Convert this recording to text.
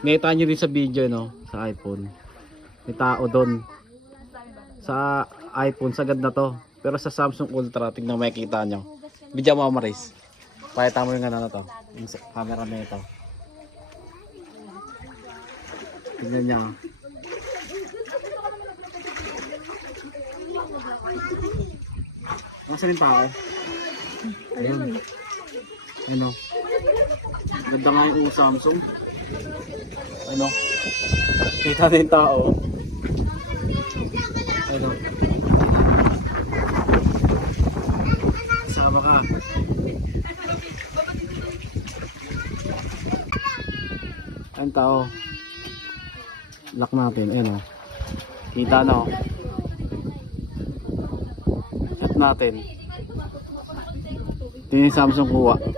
Nakita nyo din sa video, no? Sa iPhone. May tao doon. Sa iPhone, sagad na to. Pero sa Samsung Ultra, tignan makikita nyo. Video mo, Maris. Pakita mo yung ano na to. Yung camera na ito. Tignan nyo. Nasaan yung tao? Ayun. Ano? Ganda nga yung Samsung. Ano? Kita na yung tao. Ano? Sama ka. Ang tao. Lock natin. Ano? Kita na oh. Set natin. Ito yung Samsung kuha.